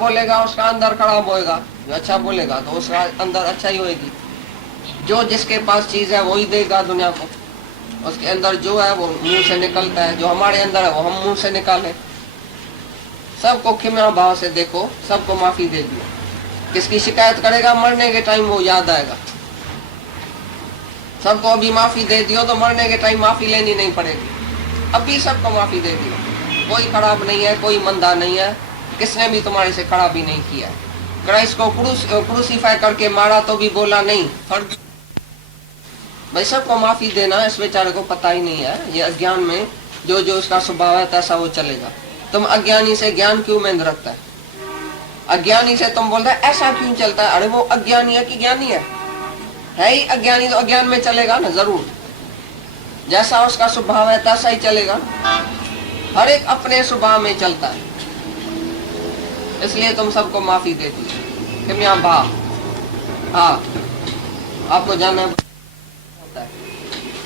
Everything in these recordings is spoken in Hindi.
बोलेगा उसका अंदर खराब होएगा, जो अच्छा बोलेगा तो उसका अंदर अच्छा ही होएगी। जो जिसके पास चीज है वही देगा दुनिया को। उसके अंदर जो है वो मुंह से निकलता है, जो हमारे अंदर है वो हम मुंह से निकाले। सबको क्षमा भाव से देखो, सबको माफी दे दियो। किसकी शिकायत करेगा मरने के टाइम वो याद आएगा। सबको अभी माफी दे दियो तो मरने के टाइम माफी लेनी नहीं पड़ेगी। अभी सबको माफी दे दियो, कोई खराब नहीं है, कोई मंदा नहीं है, किसने भी तुम्हारे से खराबी नहीं किया है। क्राइस्ट को क्रूसीफाई करके मारा तो भी बोला नहीं भाई सबको माफी देना। इस बेचारे को पता ही नहीं है, ये अज्ञान में जो जो उसका स्वभाव है तैसा वो चलेगा। तुम अज्ञानी से ज्ञान क्यों मेंद रखता है? अज्ञानी से तुम बोलता है ऐसा क्यों चलता है? अरे वो अज्ञानी है कि ज्ञानी है ही अज्ञानी, तो अज्ञान में चलेगा ना जरूर। जैसा उसका स्वभाव है तैसा ही चलेगा। हर एक अपने स्वभाव में चलता है, इसलिए तुम सबको माफी दे दी। क्षमा भाव। हाँ, आपको जानना होता है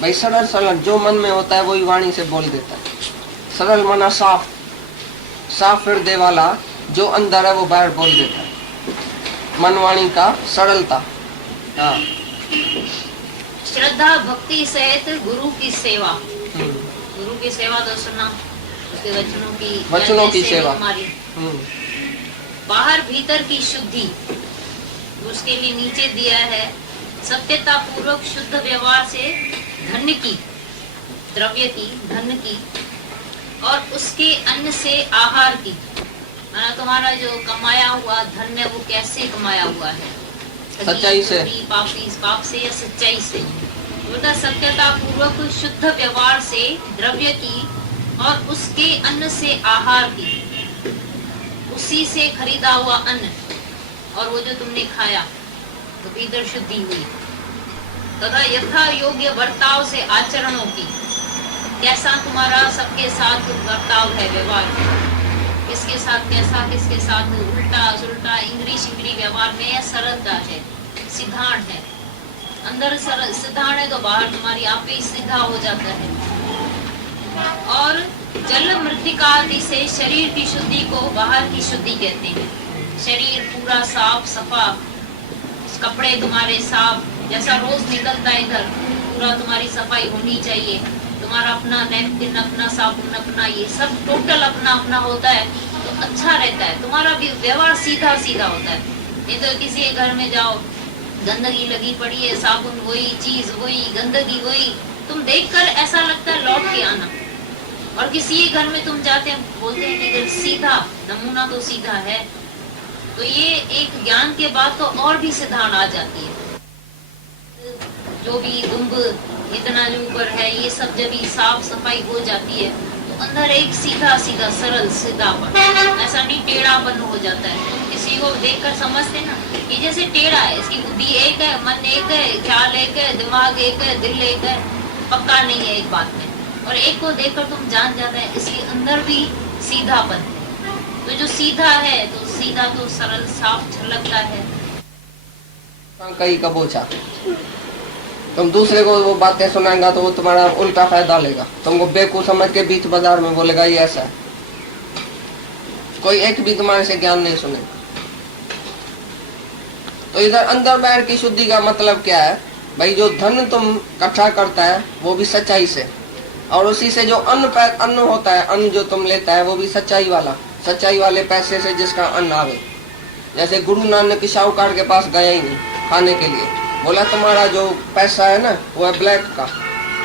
भाई, सरल सरल जो मन में होता है वही वाणी से बोल देता है। सरल मना साफ, साफ हृदय वाला जो अंदर है वो बाहर बोल देता है। मन वाणी का सरलता। हाँ, श्रद्धा भक्ति सहित गुरु की सेवा। गुरु की सेवा तो सुना, उसके वचनों की सेवा हमारी। बाहर भीतर की शुद्धि, उसके लिए नीचे दिया है सत्यता पूर्वक शुद्ध व्यवहार से धन की, द्रव्य की, धन की और उसके अन्न से आहार की। तुम्हारा जो कमाया हुआ धन है वो कैसे कमाया हुआ है? सच्चाई से, पाप से या सच्चाई से? सत्यता पूर्वक शुद्ध व्यवहार से द्रव्य की और उसके अन्न से आहार की, उसी से खरीदा हुआ अन्न और वो जो तुमने खाया तो भीतर शुद्धि हुई। तथा यथा योग्य बर्ताव से आचरणों की, कैसा तुम्हारा सबके साथ बर्ताव है, व्यवहार किसके साथ कैसा, किसके साथ उल्टा सुल्टा इंग्री शिंगरी व्यवहार में या सरलता है, सिद्धांत है। अंदर सरल सिद्धांत है तो बाहर तुम्हारी आप ही सीधा हो जाता है। और जल मृतिका आदि से शरीर की शुद्धि को बाहर की शुद्धि कहते हैं। शरीर पूरा साफ सफा, कपड़े तुम्हारे साफ, जैसा रोज निकलता है इधर पूरा तुम्हारी सफाई होनी चाहिए। तुम्हारा अपना नैपकिन, अपना साबुन, अपना ये सब टोटल अपना अपना होता है तो अच्छा रहता है। तुम्हारा भी व्यवहार सीधा सीधा होता है। नहीं तो किसी के घर में जाओ, गंदगी लगी पड़ी है, साबुन वही, चीज वही, गंदगी वही, तुम देखकर ऐसा लगता है लौट के आना। और किसी के घर में तुम जाते हैं, बोलते हैं कि सीधा नमूना तो सीधा है। तो ये एक ज्ञान के बाद तो और भी सिद्धांत आ जाती है। जो भी दुम्ब इतना जो ऊपर है, ये सब जब साफ सफाई हो जाती है तो अंदर एक सीधा सीधा सरल सीधापन, ऐसा नहीं टेढ़ापन हो जाता है। तुम किसी को देखकर समझते ना कि जैसे टेढ़ा है, इसकी बुद्धि एक है, मन एक है, ख्याल एक है, दिमाग एक है, दिल एक है, पक्का नहीं है एक बात में। और एक को देखकर तुम जान जाता है इसके अंदर भी सीधापन। तो जो सीधा है तो सीधा तो सरल साफ झलकता है। कहीं का बोझा तुम दूसरे को वो बातें सुनाएगा तो वो तुम्हारा उल्टा फायदा लेगा। तुमको बेवकूफ समझ के बीच बाजार में बोलेगा ये ऐसा है। कोई एक भी तुम्हारे से ज्ञान नहीं सुनेगा। तो इधर अंदर बाहर की शुद्धि का मतलब क्या है भाई? जो धन तुम इकट्ठा करता है वो भी सच्चाई से, और उसी से जो अन्न होता है, अन्न जो तुम लेता है वो भी सच्चाई वाला, सच्चाई वाले पैसे से जिसका अन्न आवे। जैसे गुरु नानक शाहूकार के पास गया ही नहीं खाने के लिए, बोला तुम्हारा जो पैसा है ना वो है ब्लैक का,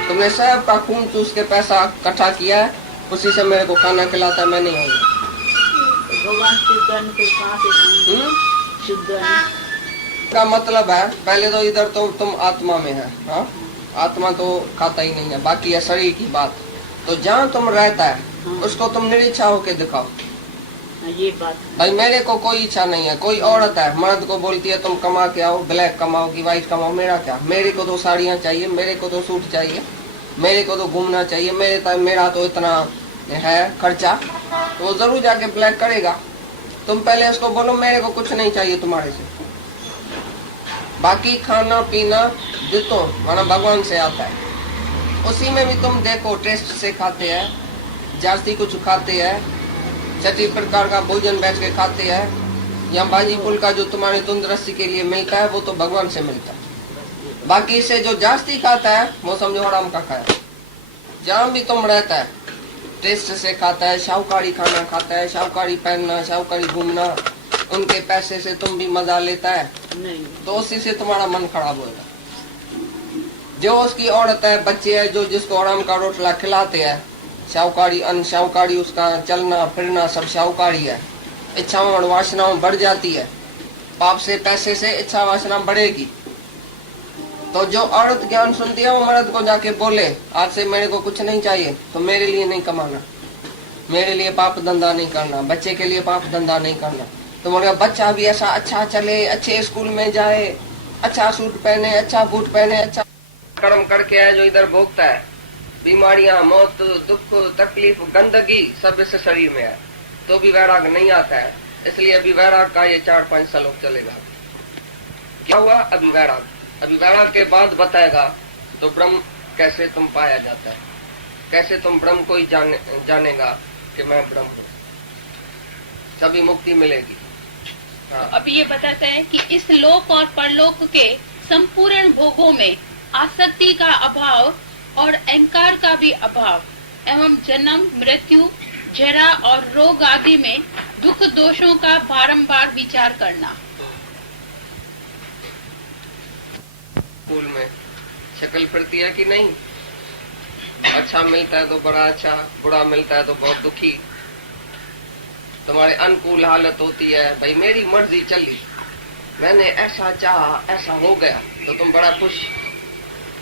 तुमने सब का खून चूस के पैसा इकट्ठा किया है, उसी से मेरे को खाना खिलाता है, मैं नहीं आऊंगा। शुद्ध का मतलब है पहले तो इधर तो तुम आत्मा में है। हाँ, आत्मा तो खाता ही नहीं है, बाकी है शरीर की बात। तो जहाँ तुम रहता है उसको तुम निरीच्छा होके दिखाओ। ये बात भाई मेरे को कोई इच्छा नहीं है। कोई औरत है मर्द को बोलती है तुम कमा के आओ, ब्लैक कमाओ कि व्हाइट कमाओ, मेरा क्या? मेरे को तो साड़ियाँ चाहिए, मेरे को तो सूट चाहिए, मेरे को तो घूमना चाहिए, मेरा तो इतना है खर्चा, तो वो जरूर जाके ब्लैक करेगा। तुम पहले उसको बोलो मेरे को कुछ नहीं चाहिए तुम्हारे से, बाकी खाना पीना जितो माना भगवान से आता है। उसी में भी तुम देखो टेस्ट से खाते हैं, जास्ती कुछ खाते हैं, छठी प्रकार का भोजन बैठ के खाते हैं, या बाजी पुल का जो तुम्हारी तंदुरुस्ती के लिए मिलता है वो तो भगवान से मिलता है। बाकी से जो जास्ती खाता है वो समझो हराम का खाया। जहाँ भी तुम रहता है टेस्ट से खाता है, शाहूकारी खाना खाता है, शाहूकारी पहनना, शाहूकारी घूमना, उनके पैसे से तुम भी मजा लेता है, नहीं तो उसी से तुम्हारा मन खराब होगा। जो उसकी औरत है, बच्चे है, जो जिसको आराम का रोटला खिलाते हैं, शाहूकारी अन्न, शाहूकारी उसका चलना फिरना सब शाहूकारी है। इच्छाओं और वासनाओं बढ़ जाती है। पाप से पैसे से इच्छा वासना बढ़ेगी। तो जो औरत ज्ञान सुनती है वो मर्द को जाके बोले आज से मेरे को कुछ नहीं चाहिए, तो मेरे लिए नहीं कमाना, मेरे लिए पाप धंधा नहीं करना, बच्चे के लिए पाप धंधा नहीं करना। तो मेरा बच्चा भी ऐसा अच्छा चले, अच्छे स्कूल में जाए, अच्छा सूट पहने, अच्छा बूट पहने, अच्छा कर्म करके है जो इधर भोगता है। बीमारियां, मौत, दुख, तकलीफ, गंदगी सब इस शरीर में है, तो भी वैराग नहीं आता है। इसलिए अभी वैराग का ये 4-5 श्लोक चलेगा। क्या हुआ? अभी वैराग के बाद बताएगा तो ब्रह्म कैसे तुम पाया जाता है, कैसे तुम ब्रह्म को ही जानेगा कि मैं ब्रह्म हूँ, तभी मुक्ति मिलेगी। हाँ। अब ये बताते हैं कि इस लोक और परलोक के संपूर्ण भोगों में आसक्ति का अभाव और अहंकार का भी अभाव एवं जन्म, मृत्यु, जरा और रोग आदि में दुख दोषों का बारंबार विचार करना। स्कूल में शक्ल फिरती है कि नहीं? अच्छा मिलता है तो बड़ा अच्छा, बुरा मिलता है तो बहुत दुखी। तुम्हारे अनुकूल हालत होती है, भाई मेरी मर्जी चली, मैंने ऐसा चाहा ऐसा हो गया, तो तुम बड़ा खुश।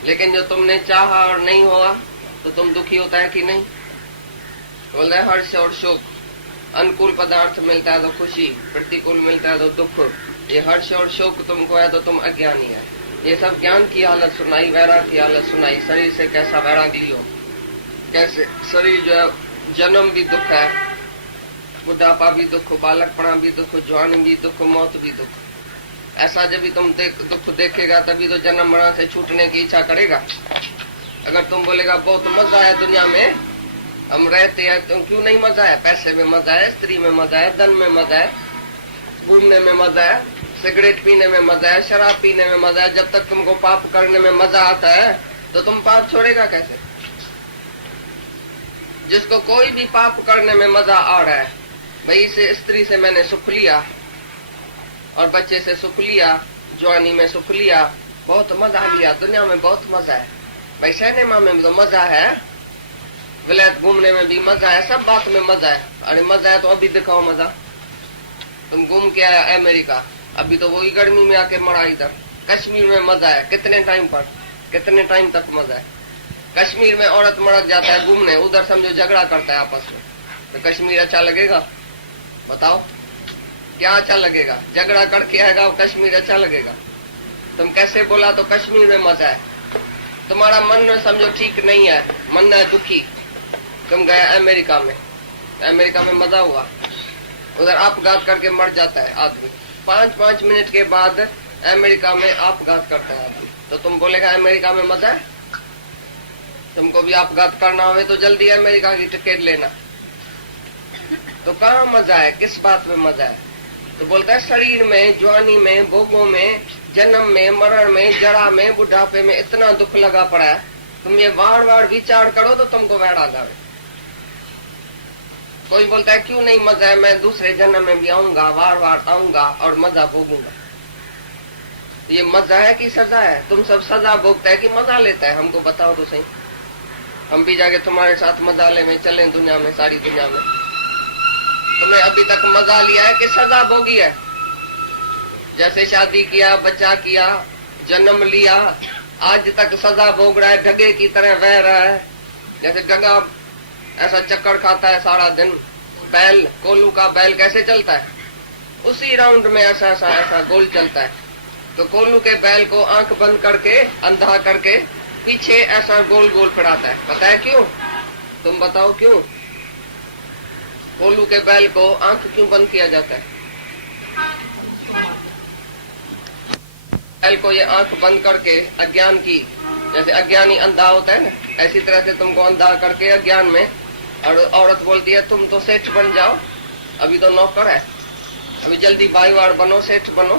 लेकिन जो तुमने चाहा और नहीं हुआ तो तुम दुखी होता है कि नहीं? बोल रहे हर्ष और शोक। अनुकूल पदार्थ मिलता है तो खुशी, प्रतिकूल मिलता है तो दुख। ये हर्ष और शोक तुमको है तो तुम अज्ञानी है। ये सब ज्ञान की हालत सुनाई, वैराग की हालत सुनाई। शरीर से कैसा वैराग लियो, कैसे शरीर जो है, जन्म भी दुख है, बुढ़ापा भी दुख, बालकपना भी दुख, जवानी भी दुख, मौत भी दुख। ऐसा जब भी तुम दुख देखेगा तभी तो जन्म मरण से छूटने की इच्छा करेगा। अगर तुम बोलेगा बहुत मजा है दुनिया में, हम रहते हैं, तो क्यों नहीं मजा है? पैसे में मजा है, स्त्री में मजा है, धन में मजा है, घूमने में मजा है, सिगरेट पीने में मजा है, शराब पीने में मजा है। जब तक तुमको पाप करने में मजा आता है तो तुम पाप छोड़ेगा कैसे? जिसको कोई भी पाप करने में मजा आ रहा है, भाई इसे स्त्री से मैंने सुख लिया और बच्चे से सुख लिया, जवानी में सुख लिया, बहुत मजा लिया, दुनिया में बहुत मजा है। भाई सिनेमा में तो मजा है, विलायत घूमने में भी मजा है, सब बात में मजा है। अरे मजा है तो अभी दिखाओ मजा। तुम घूम के आया अमेरिका, अभी तो वही गर्मी में आके मरा इधर। कश्मीर में मजा है, कितने टाइम पर, कितने टाइम तक मजा है। कश्मीर में औरत मर्द जाता है घूमने, उधर समझो झगड़ा करता है आपस में, तो कश्मीर अच्छा लगेगा? बताओ क्या अच्छा लगेगा? झगड़ा करके आएगा कश्मीर अच्छा लगेगा? तुम कैसे बोला तो कश्मीर में मजा है। तुम्हारा मन में समझो ठीक नहीं है, मन है दुखी, तुम गए अमेरिका में, अमेरिका में मजा हुआ, उधर आपघात करके मर जाता है आदमी। 5-5 मिनट के बाद अमेरिका में आपघात करता है आदमी, तो तुम बोलेगा अमेरिका में मजा है? तुमको भी आपघात करना हो तो जल्दी अमेरिका की टिकट लेना। तो कहाँ मजा है, किस बात में मजा है? तो बोलता है शरीर में, जवानी में, भोगों में, जन्म में, मरण में, जरा में, बुढ़ापे में इतना दुख लगा पड़ा है। तुम ये बार बार विचार करो तो तुमको वैराग आवे। कोई बोलता है क्यों नहीं मजा है, मैं दूसरे जन्म में भी आऊंगा, बार बार आऊंगा और मजा भोगूंगा। ये मजा है कि सजा है? तुम सब सजा भोगता है कि मजा लेता है? हमको बताओ तो सही। हम भी जाके तुम्हारे साथ मजा ले में चले दुनिया में, सारी दुनिया में। तुमने अभी तक मजा लिया है कि सजा भोगी है? जैसे शादी किया, बच्चा किया, जन्म लिया, आज तक सजा भोग रहा है, गगे की तरह बह रहा है। जैसे गगा ऐसा चक्कर खाता है सारा दिन, बैल, कोल्लू का बैल कैसे चलता है, उसी राउंड में ऐसा ऐसा ऐसा गोल चलता है। तो कोल्लू के बैल को आंख बंद करके, अंधा करके पीछे ऐसा गोल गोल फिराता है। पता है क्यों? तुम बताओ क्यों कोल्लू के बैल को आंख क्यों बंद किया जाता है? बैल को ये आंख बंद करके अज्ञान की, जैसे अज्ञानी अंधा होता है ना, ऐसी तरह से तुमको अंधा करके अज्ञान में। और औरत बोलती है तुम तो सेठ बन जाओ, अभी तो नौकर है, अभी जल्दी भाईवाड़ बनो, सेठ बनो।